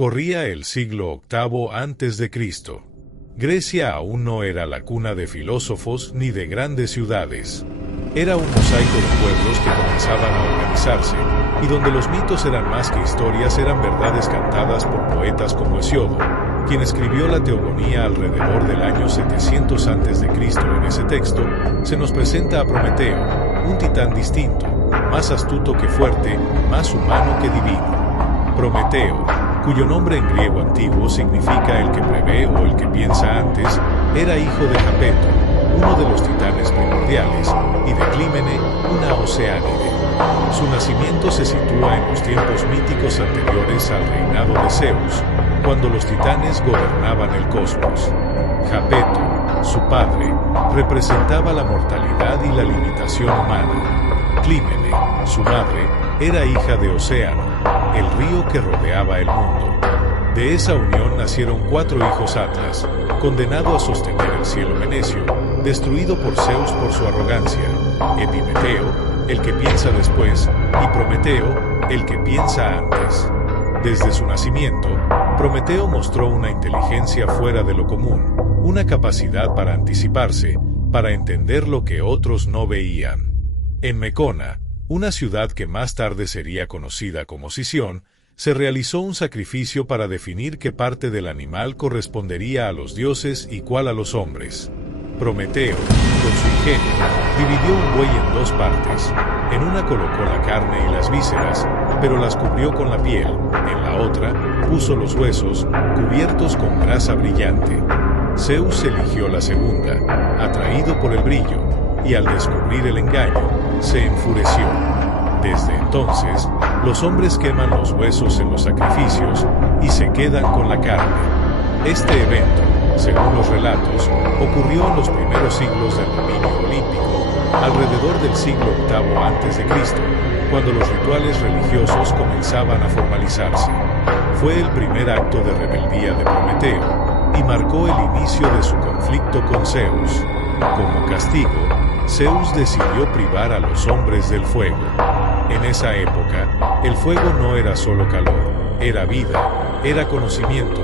Corría el siglo VIII antes de Cristo. Grecia aún no era la cuna de filósofos ni de grandes ciudades. Era un mosaico de pueblos que comenzaban a organizarse, y donde los mitos eran más que historias, eran verdades cantadas por poetas como Hesiodo, quien escribió la Teogonía alrededor del año 700 a.C. En ese texto, se nos presenta a Prometeo, un titán distinto, más astuto que fuerte, más humano que divino. Prometeo, cuyo nombre en griego antiguo significa el que prevé o el que piensa antes, era hijo de Japeto, uno de los titanes primordiales, y de Clímene, una oceánide. Su nacimiento se sitúa en los tiempos míticos anteriores al reinado de Zeus, cuando los titanes gobernaban el cosmos. Japeto, su padre, representaba la mortalidad y la limitación humana. Clímene, su madre, era hija de Océano, el río que rodeaba el mundo. De esa unión nacieron 4 hijos Atlas, condenado a sostener el cielo Menecio, destruido por Zeus por su arrogancia, Epimeteo, el que piensa después, y Prometeo, el que piensa antes. Desde su nacimiento, Prometeo mostró una inteligencia fuera de lo común, una capacidad para anticiparse, para entender lo que otros no veían. En Mecona, una ciudad que más tarde sería conocida como Sición, se realizó un sacrificio para definir qué parte del animal correspondería a los dioses y cuál a los hombres. Prometeo, con su ingenio, dividió un buey en 2 partes. En una colocó la carne y las vísceras, pero las cubrió con la piel. En la otra, puso los huesos, cubiertos con grasa brillante. Zeus eligió la segunda, atraído por el brillo, y al descubrir el engaño, se enfureció. Desde entonces, los hombres queman los huesos en los sacrificios y se quedan con la carne. Este evento, según los relatos, ocurrió en los primeros siglos del dominio olímpico, alrededor del siglo VIII a.C., cuando los rituales religiosos comenzaban a formalizarse. Fue el primer acto de rebeldía de Prometeo y marcó el inicio de su conflicto con Zeus. Como castigo, Zeus decidió privar a los hombres del fuego. En esa época, el fuego no era solo calor, era vida, era conocimiento,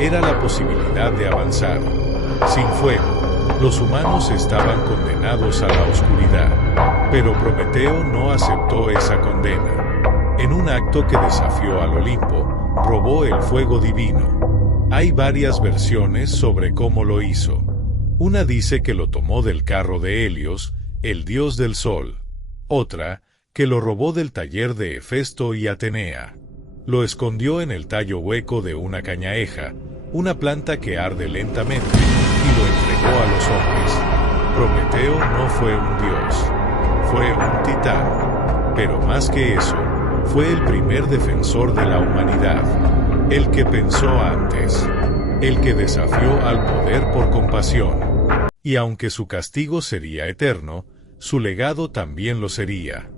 era la posibilidad de avanzar. Sin fuego, los humanos estaban condenados a la oscuridad. Pero Prometeo no aceptó esa condena. En un acto que desafió al Olimpo, robó el fuego divino. Hay varias versiones sobre cómo lo hizo. Una dice que lo tomó del carro de Helios, el dios del sol. Otra, que lo robó del taller de Hefesto y Atenea. Lo escondió en el tallo hueco de una cañaheja, una planta que arde lentamente, y lo entregó a los hombres. Prometeo no fue un dios, fue un titán. Pero más que eso, fue el primer defensor de la humanidad, el que pensó antes, el que desafió al poder por compasión. Y aunque su castigo sería eterno, su legado también lo sería.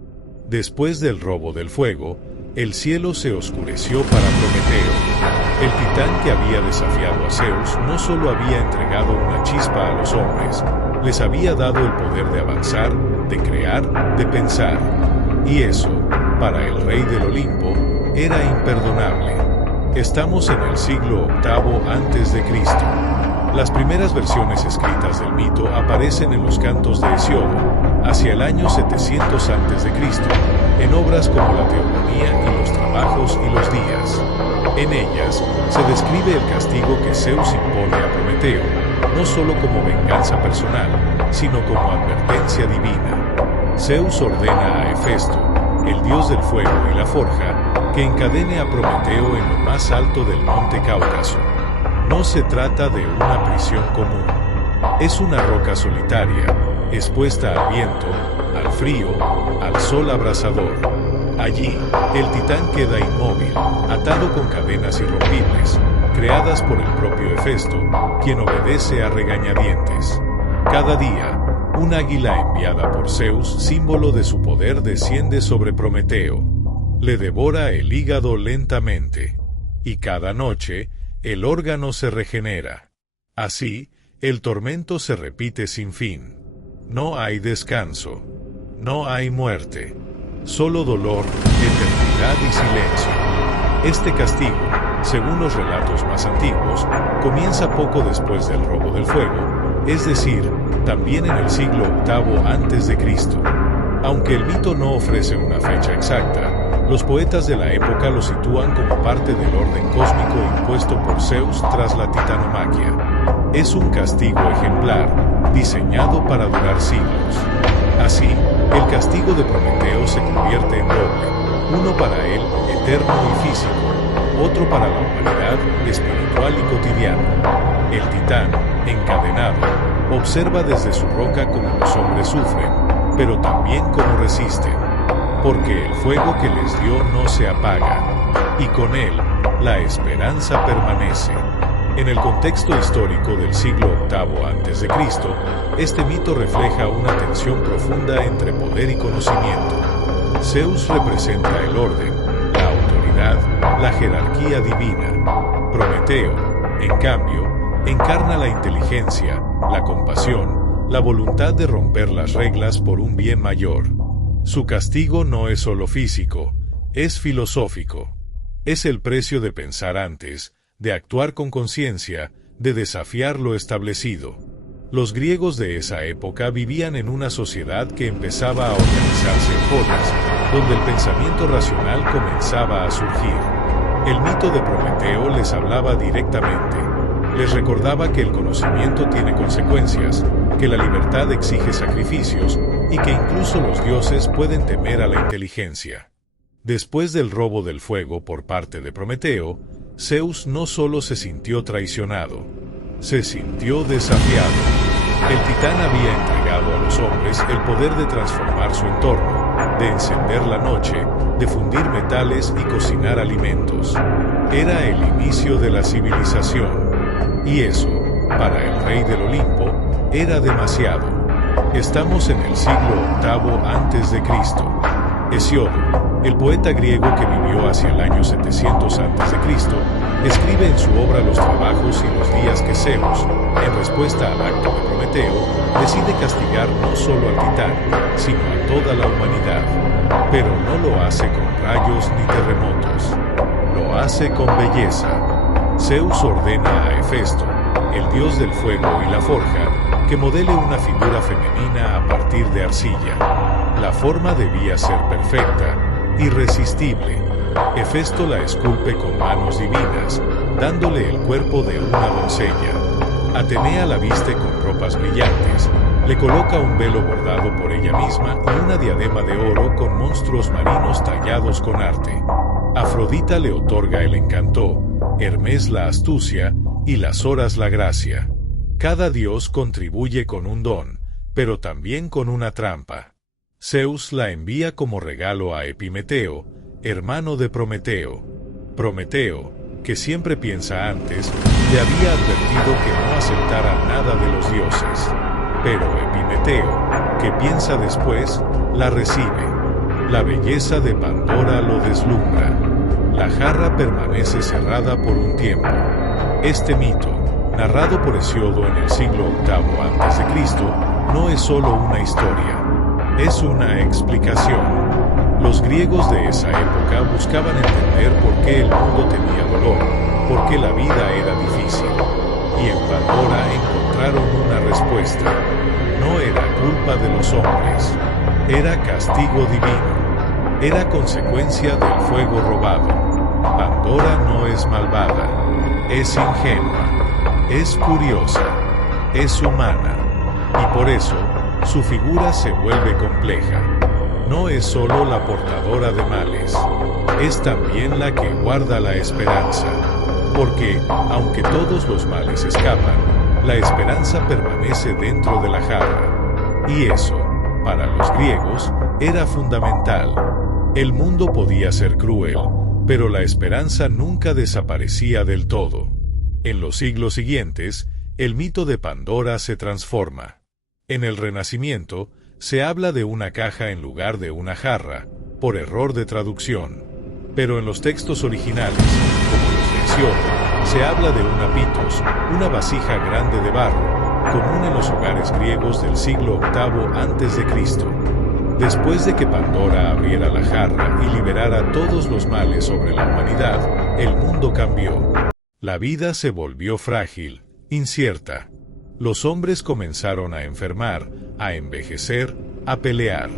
Después del robo del fuego, el cielo se oscureció para Prometeo. El titán que había desafiado a Zeus no solo había entregado una chispa a los hombres, les había dado el poder de avanzar, de crear, de pensar. Y eso, para el rey del Olimpo, era imperdonable. Estamos en el siglo VIII a.C. Las primeras versiones escritas del mito aparecen en los cantos de Hesiodo, hacia el año 700 a.C., en obras como la Teogonía y los Trabajos y los Días. En ellas, se describe el castigo que Zeus impone a Prometeo, no solo como venganza personal, sino como advertencia divina. Zeus ordena a Hefesto, el dios del fuego y la forja, que encadene a Prometeo en lo más alto del monte Cáucaso. No se trata de una prisión común. Es una roca solitaria, expuesta al viento, al frío, al sol abrasador. Allí, el titán queda inmóvil, atado con cadenas irrompibles, creadas por el propio Hefesto, quien obedece a regañadientes. Cada día, un águila enviada por Zeus, símbolo de su poder, desciende sobre Prometeo. Le devora el hígado lentamente. Y cada noche, el órgano se regenera. Así, el tormento se repite sin fin. No hay descanso. No hay muerte. Solo dolor, eternidad y silencio. Este castigo, según los relatos más antiguos, comienza poco después del robo del fuego, es decir, también en el siglo VIII a.C. Aunque el mito no ofrece una fecha exacta, los poetas de la época lo sitúan como parte del orden cósmico impuesto por Zeus tras la titanomaquia. Es un castigo ejemplar, diseñado para durar siglos. Así, el castigo de Prometeo se convierte en doble, uno para él, eterno y físico, otro para la humanidad, espiritual y cotidiana. El titán, encadenado, observa desde su roca cómo los hombres sufren, pero también cómo resisten, porque el fuego que les dio no se apaga, y con él, la esperanza permanece. En el contexto histórico del siglo VIII a.C., este mito refleja una tensión profunda entre poder y conocimiento. Zeus representa el orden, la autoridad, la jerarquía divina. Prometeo, en cambio, encarna la inteligencia, la compasión, la voluntad de romper las reglas por un bien mayor. Su castigo no es solo físico, es filosófico. Es el precio de pensar antes, de actuar con conciencia, de desafiar lo establecido. Los griegos de esa época vivían en una sociedad que empezaba a organizarse en polis, donde el pensamiento racional comenzaba a surgir. El mito de Prometeo les hablaba directamente. Les recordaba que el conocimiento tiene consecuencias, que la libertad exige sacrificios y que incluso los dioses pueden temer a la inteligencia. Después del robo del fuego por parte de Prometeo, Zeus no solo se sintió traicionado, se sintió desafiado. El titán había entregado a los hombres el poder de transformar su entorno, de encender la noche, de fundir metales y cocinar alimentos. Era el inicio de la civilización. Y eso, para el rey del Olimpo, era demasiado. Estamos en el siglo VIII a.C. Hesíodo, el poeta griego que vivió hacia el año 700 a.C., escribe en su obra los trabajos y los días que Zeus, en respuesta al acto de Prometeo, decide castigar no solo al titán, sino a toda la humanidad. Pero no lo hace con rayos ni terremotos. Lo hace con belleza. Zeus ordena a Hefesto, el dios del fuego y la forja, que modele una figura femenina a partir de arcilla. La forma debía ser perfecta, irresistible. Hefesto la esculpe con manos divinas, dándole el cuerpo de una doncella. Atenea la viste con ropas brillantes, le coloca un velo bordado por ella misma y una diadema de oro con monstruos marinos tallados con arte. Afrodita le otorga el encanto, Hermes la astucia y las horas la gracia. Cada dios contribuye con un don, pero también con una trampa. Zeus la envía como regalo a Epimeteo, hermano de Prometeo. Prometeo, que siempre piensa antes, le había advertido que no aceptara nada de los dioses. Pero Epimeteo, que piensa después, la recibe. La belleza de Pandora lo deslumbra. La jarra permanece cerrada por un tiempo. Este mito, narrado por Hesíodo en el siglo VIII a.C., no es solo una historia, es una explicación. Los griegos de esa época buscaban entender por qué el mundo tenía dolor, por qué la vida era difícil. Y en Pandora encontraron una respuesta. No era culpa de los hombres, era castigo divino, era consecuencia del fuego robado. Pandora no es malvada, es ingenua, es curiosa, es humana, y por eso su figura se vuelve compleja. No es solo la portadora de males, es también la que guarda la esperanza, porque, aunque todos los males escapan, la esperanza permanece dentro de la jarra. Y eso, para los griegos, era fundamental. El mundo podía ser cruel, pero la esperanza nunca desaparecía del todo. En los siglos siguientes, el mito de Pandora se transforma. En el Renacimiento, se habla de una caja en lugar de una jarra, por error de traducción. Pero en los textos originales, como los de Hesíodo, se habla de una pitos, una vasija grande de barro, común en los hogares griegos del siglo VIII a.C. Después de que Pandora abriera la jarra y liberara todos los males sobre la humanidad, el mundo cambió. La vida se volvió frágil, incierta. Los hombres comenzaron a enfermar, a envejecer, a pelear.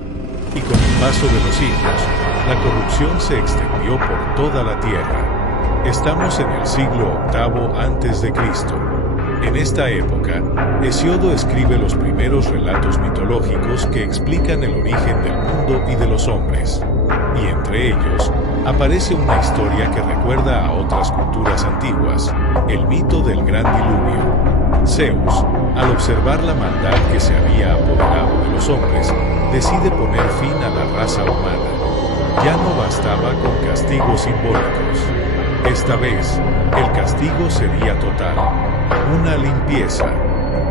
Y con el paso de los siglos, la corrupción se extendió por toda la tierra. Estamos en el siglo VIII a.C. En esta época, Hesíodo escribe los primeros relatos mitológicos que explican el origen del mundo y de los hombres. Y entre ellos, aparece una historia que recuerda a otras culturas antiguas, el mito del gran diluvio. Zeus, al observar la maldad que se había apoderado de los hombres, decide poner fin a la raza humana. Ya no bastaba con castigos simbólicos. Esta vez, el castigo sería total. Una limpieza,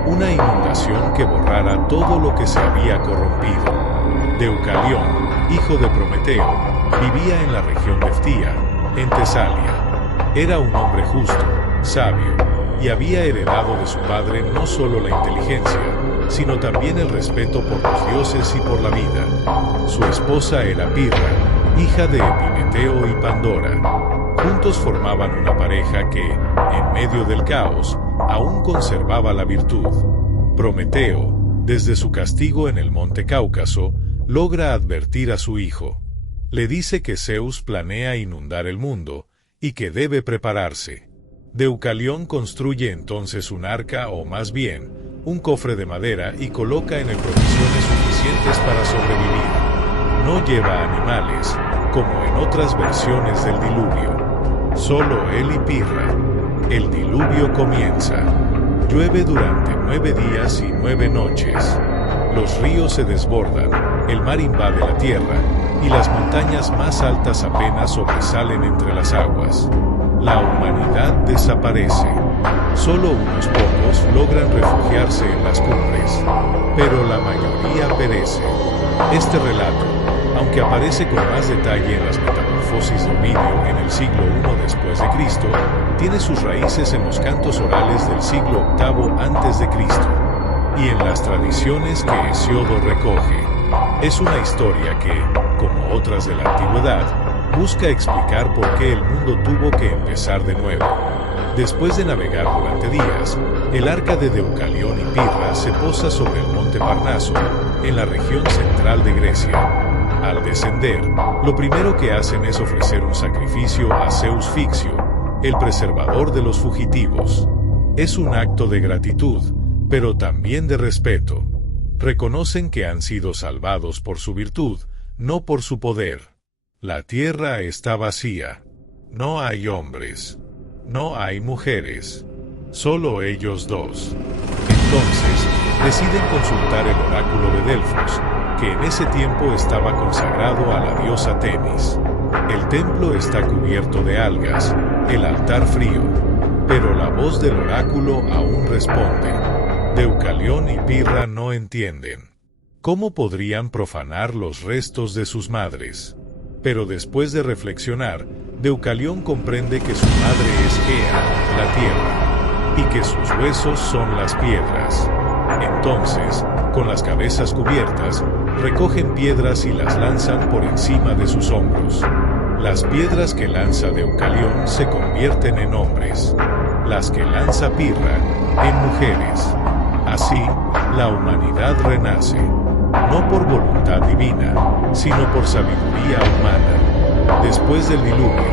una inundación que borrara todo lo que se había corrompido. Deucalión, hijo de Prometeo, vivía en la región de Eftía, en Tesalia. Era un hombre justo, sabio, y había heredado de su padre no solo la inteligencia, sino también el respeto por los dioses y por la vida. Su esposa era Pirra, hija de Epimeteo y Pandora. Juntos formaban una pareja que, en medio del caos, aún conservaba la virtud. Prometeo, desde su castigo en el monte Cáucaso, logra advertir a su hijo. Le dice que Zeus planea inundar el mundo, y que debe prepararse. Deucalión construye entonces un arca o más bien, un cofre de madera y coloca en él provisiones suficientes para sobrevivir. No lleva animales, como en otras versiones del diluvio. Solo él y Pirra. El diluvio comienza. Llueve durante 9 días y 9 noches. Los ríos se desbordan, el mar invade la tierra, y las montañas más altas apenas sobresalen entre las aguas. La humanidad desaparece. Solo unos pocos logran refugiarse en las cumbres, pero la mayoría perece. Este relato, aunque aparece con más detalle en las metamorfosis de Ovidio en el siglo I después de Cristo, tiene sus raíces en los cantos orales del siglo VIII antes de Cristo y en las tradiciones que Hesíodo recoge. Es una historia que, como otras de la antigüedad, busca explicar por qué el mundo tuvo que empezar de nuevo. Después de navegar durante días, el arca de Deucalión y Pirra se posa sobre el monte Parnaso, en la región central de Grecia. Al descender, lo primero que hacen es ofrecer un sacrificio a Zeus Ficcio, el preservador de los fugitivos. Es un acto de gratitud, pero también de respeto. Reconocen que han sido salvados por su virtud, no por su poder. La tierra está vacía. No hay hombres. No hay mujeres. Solo ellos dos. Entonces, deciden consultar el oráculo de Delfos, que en ese tiempo estaba consagrado a la diosa Temis. El templo está cubierto de algas, el altar frío, pero la voz del oráculo aún responde. Deucalión y Pirra no entienden. ¿Cómo podrían profanar los restos de sus madres? Pero después de reflexionar, Deucalión comprende que su madre es Ea, la tierra, y que sus huesos son las piedras. Entonces, con las cabezas cubiertas, recogen piedras y las lanzan por encima de sus hombros. Las piedras que lanza Deucalión se convierten en hombres, las que lanza Pirra, en mujeres. Así, la humanidad renace, no por voluntad divina, sino por sabiduría humana. Después del diluvio,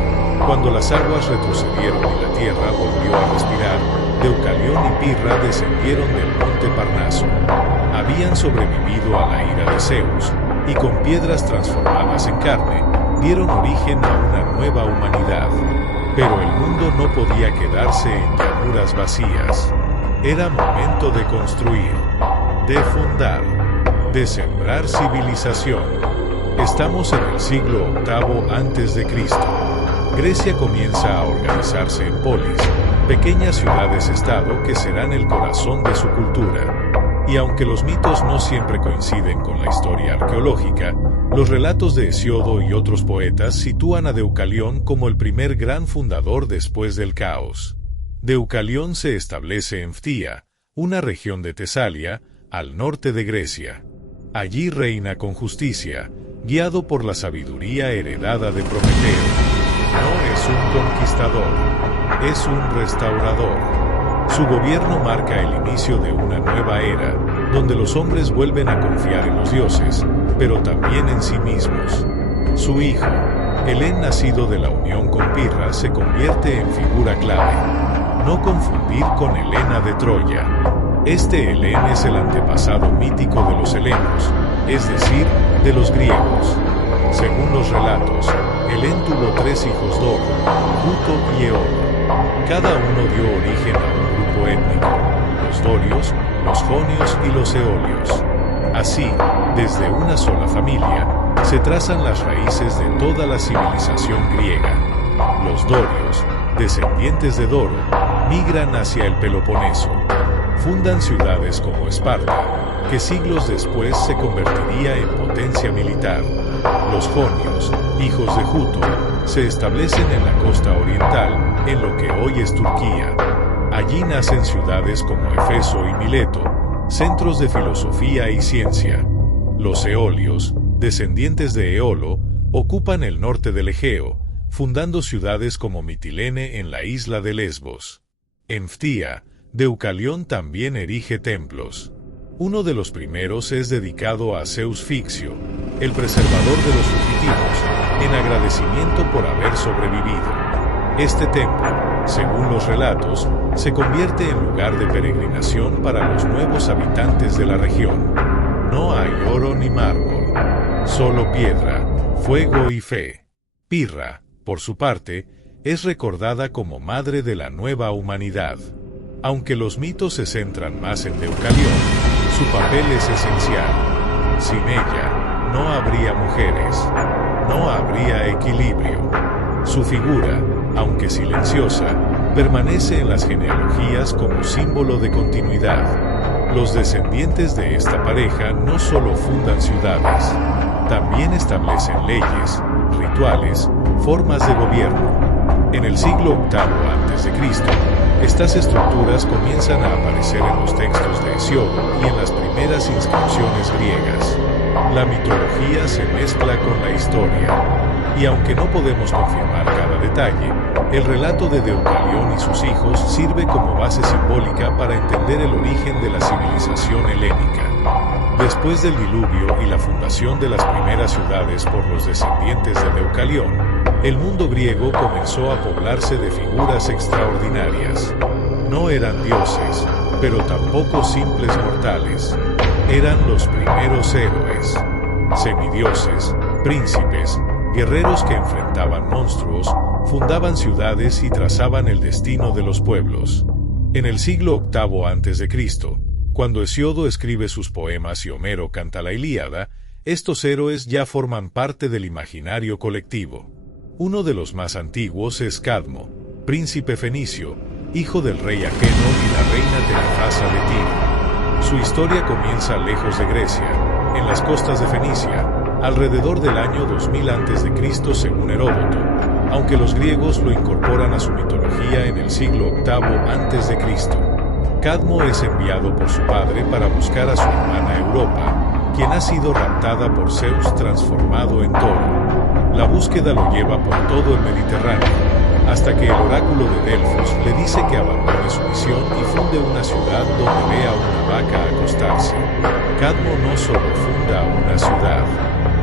cuando las aguas retrocedieron y la tierra volvió a respirar, Deucalión y Pirra descendieron del monte Parnaso. Habían sobrevivido a la ira de Zeus, y con piedras transformadas en carne, dieron origen a una nueva humanidad. Pero el mundo no podía quedarse en llanuras vacías. Era momento de construir, de fundar, de sembrar civilización. Estamos en el siglo VIII a.C. Grecia comienza a organizarse en polis, pequeñas ciudades-estado que serán el corazón de su cultura. Y aunque los mitos no siempre coinciden con la historia arqueológica, los relatos de Hesíodo y otros poetas sitúan a Deucalión como el primer gran fundador después del caos. Deucalión se establece en Ftía, una región de Tesalia, al norte de Grecia. Allí reina con justicia, guiado por la sabiduría heredada de Prometeo. No es un conquistador, es un restaurador. Su gobierno marca el inicio de una nueva era, donde los hombres vuelven a confiar en los dioses, pero también en sí mismos. Su hijo, Helén, nacido de la unión con Pirra, se convierte en figura clave. No confundir con Helena de Troya. Este Helén es el antepasado mítico de los helenos, es decir, de los griegos. Según los relatos, Helén tuvo 3 hijos: Doro, Juto y Eolo. Cada uno dio origen a un grupo étnico: los dorios, los jonios y los eolios. Así, desde una sola familia, se trazan las raíces de toda la civilización griega. Los dorios, descendientes de Doro, migran hacia el Peloponeso. Fundan ciudades como Esparta, que siglos después se convertiría en potencia militar. Los jonios, hijos de Juto, se establecen en la costa oriental, en lo que hoy es Turquía. Allí nacen ciudades como Éfeso y Mileto, centros de filosofía y ciencia. Los eolios, descendientes de Eolo, ocupan el norte del Egeo, fundando ciudades como Mitilene en la isla de Lesbos. En Phtía, Deucalión también erige templos. Uno de los primeros es dedicado a Zeus Fixio, el preservador de los fugitivos, en agradecimiento por haber sobrevivido. Este templo, según los relatos, se convierte en lugar de peregrinación para los nuevos habitantes de la región. No hay oro ni mármol, solo piedra, fuego y fe. Pirra, por su parte, es recordada como madre de la nueva humanidad. Aunque los mitos se centran más en Deucalión, su papel es esencial. Sin ella, no habría mujeres, no habría equilibrio. Su figura, aunque silenciosa, permanece en las genealogías como símbolo de continuidad. Los descendientes de esta pareja no solo fundan ciudades, también establecen leyes, rituales, formas de gobierno. En el siglo VIII a.C., estas estructuras comienzan a aparecer en los textos de Hesíodo y en las primeras inscripciones griegas. La mitología se mezcla con la historia, y aunque no podemos confirmar cada detalle, el relato de Deucalión y sus hijos sirve como base simbólica para entender el origen de la civilización helénica. Después del diluvio y la fundación de las primeras ciudades por los descendientes de Deucalión, el mundo griego comenzó a poblarse de figuras extraordinarias. No eran dioses, pero tampoco simples mortales. Eran los primeros héroes, semidioses, príncipes, guerreros que enfrentaban monstruos, fundaban ciudades y trazaban el destino de los pueblos. En el siglo VIII a.C., cuando Hesíodo escribe sus poemas y Homero canta la Ilíada, estos héroes ya forman parte del imaginario colectivo. Uno de los más antiguos es Cadmo, príncipe fenicio, hijo del rey Ageno y la reina Telefasa de Tiro. Su historia comienza lejos de Grecia, en las costas de Fenicia, alrededor del año 2000 a.C. según Heródoto, aunque los griegos lo incorporan a su mitología en el siglo VIII a.C. Cadmo es enviado por su padre para buscar a su hermana Europa, quien ha sido raptada por Zeus transformado en toro. La búsqueda lo lleva por todo el Mediterráneo, hasta que el oráculo de Delfos le dice que abandone su misión y funde una ciudad donde vea a una vaca acostarse. Cadmo no solo funda una ciudad,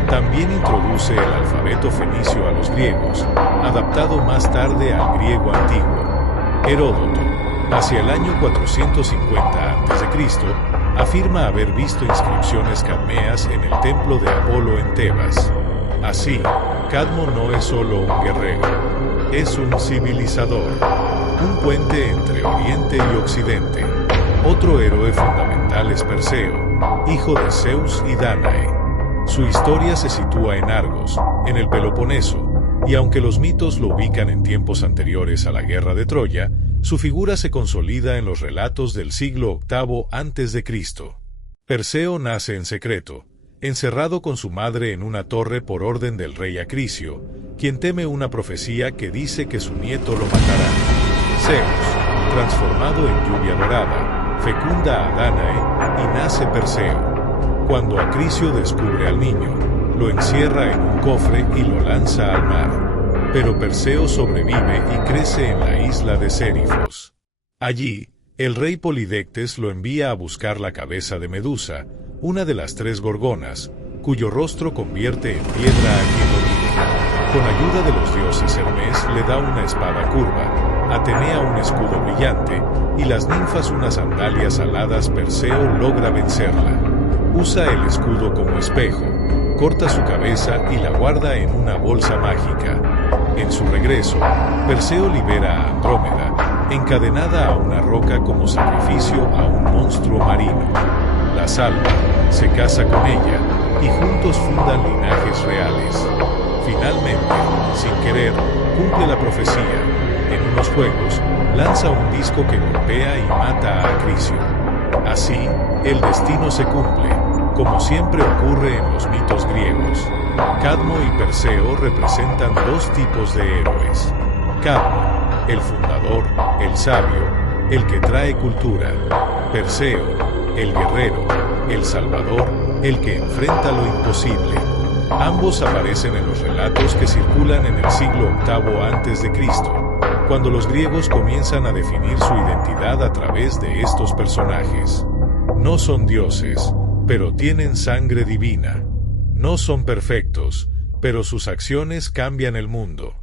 también introduce el alfabeto fenicio a los griegos, adaptado más tarde al griego antiguo. Heródoto, hacia el año 450 a.C., afirma haber visto inscripciones cadmeas en el templo de Apolo en Tebas. Así, Cadmo no es solo un guerrero, es un civilizador, un puente entre Oriente y Occidente. Otro héroe fundamental es Perseo, hijo de Zeus y Dánae. Su historia se sitúa en Argos, en el Peloponeso, y aunque los mitos lo ubican en tiempos anteriores a la guerra de Troya, su figura se consolida en los relatos del siglo VIII a.C. Perseo nace en secreto, encerrado con su madre en una torre por orden del rey Acricio, quien teme una profecía que dice que su nieto lo matará. Zeus, transformado en lluvia dorada, fecunda a Dánae y nace Perseo. Cuando Acrisiu descubre al niño, lo encierra en un cofre y lo lanza al mar. Pero Perseo sobrevive y crece en la isla de Sérifos. Allí, el rey Polidectes lo envía a buscar la cabeza de Medusa, una de las 3 gorgonas, cuyo rostro convierte en piedra a quien lo mire. Con ayuda de los dioses, Hermes le da una espada curva, Atenea un escudo brillante, y las ninfas unas sandalias aladas. Perseo logra vencerla. Usa el escudo como espejo, corta su cabeza y la guarda en una bolsa mágica. En su regreso, Perseo libera a Andrómeda, encadenada a una roca como sacrificio a un monstruo marino. La salva, se casa con ella, y juntos fundan linajes reales. Finalmente, sin querer, cumple la profecía. En unos juegos, lanza un disco que golpea y mata a Acrisiu. Así, el destino se cumple, como siempre ocurre en los mitos griegos. Cadmo y Perseo representan 2 tipos de héroes. Cadmo, el fundador, el sabio, el que trae cultura. Perseo, el guerrero, el salvador, el que enfrenta lo imposible. Ambos aparecen en los relatos que circulan en el siglo VIII a.C., cuando los griegos comienzan a definir su identidad a través de estos personajes. No son dioses, pero tienen sangre divina. No son perfectos, pero sus acciones cambian el mundo.